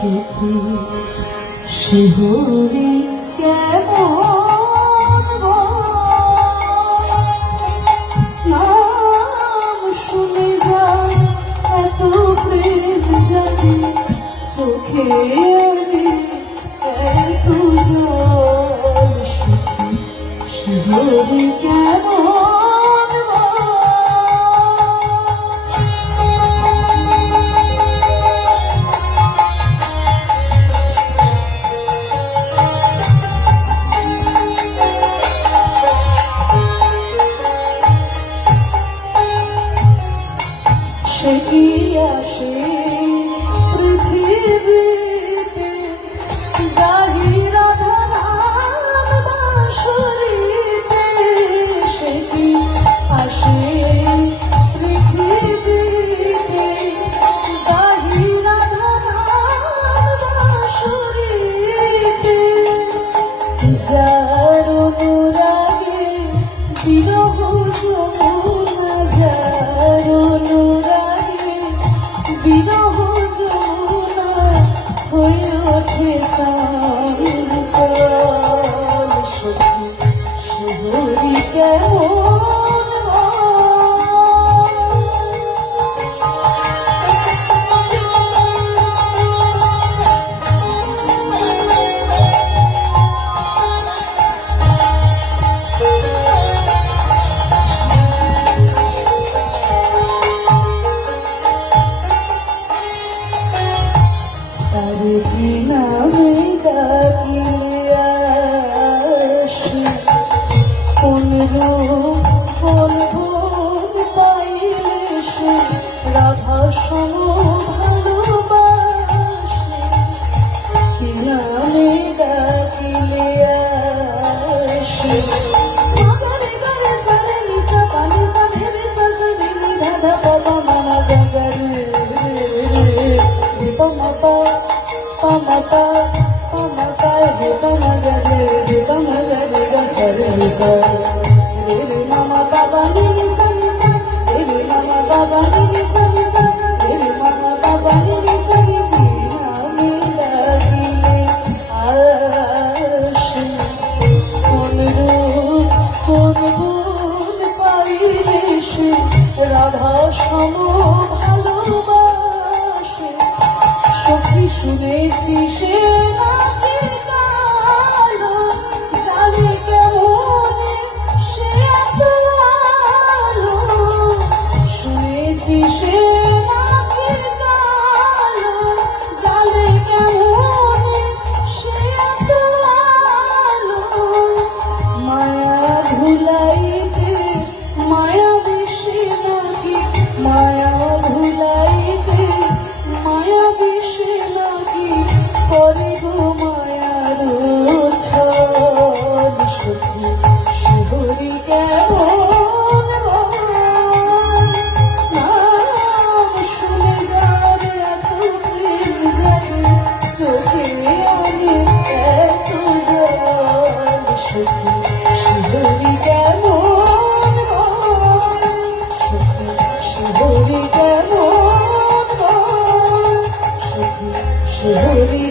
সুখী শিহরি কেমন নাম শুনে যায় এত প্রেম জানি চোখে এত জল সুখী শিহরি কেমন সে কি আসে পৃথিবীতে গাহি রাধা নাম বাঁশরীতে সে কি আসে পৃথিবীতে গাহি রাধা নাম বাঁশরীতে যার অনুরাগে বিরহ যমুনা যার বিরহ যমুনা হয়ে ওঠে চঞ্চল সখী শিহরি কেমন তারে কি নামে ডাকিয়া আসে কোন রূপ কোন গুণ পাইলে সে রাধা সম ভালোবাসে কি নামে ডাকিলে আসে মগরে গরে সরে নিসা পানি সরে রে সরে নি ধাধা বাবা মামা গগরে pamapa pamapa pamapa re pamagare re pamagare ga sare sa re mama baba ni ni sa ni sa re mama baba ni ni sa ni sa re mama baba ni ni sa ni ki name dagile ashe kon roop kon gun paile she radha samo bhalobashe সখী শুনেছি সে নাকি কালো জানে কেমনে সে এত আলো শুনেছি সে নাকি কালো জানে কেমনে সে এত আলো মায়া ভুলাইতে মায়া বেশি নাকি মায়া ভুলাইতে মায়া বিষে নাকি করে গো মায়ার ছল সখী শিহরি কেমন নাম শুনে যার এত প্রেম জানে চোখে আনে এত জল সখী শিহরি কেমন সখী শিহরি কেমন শিহরি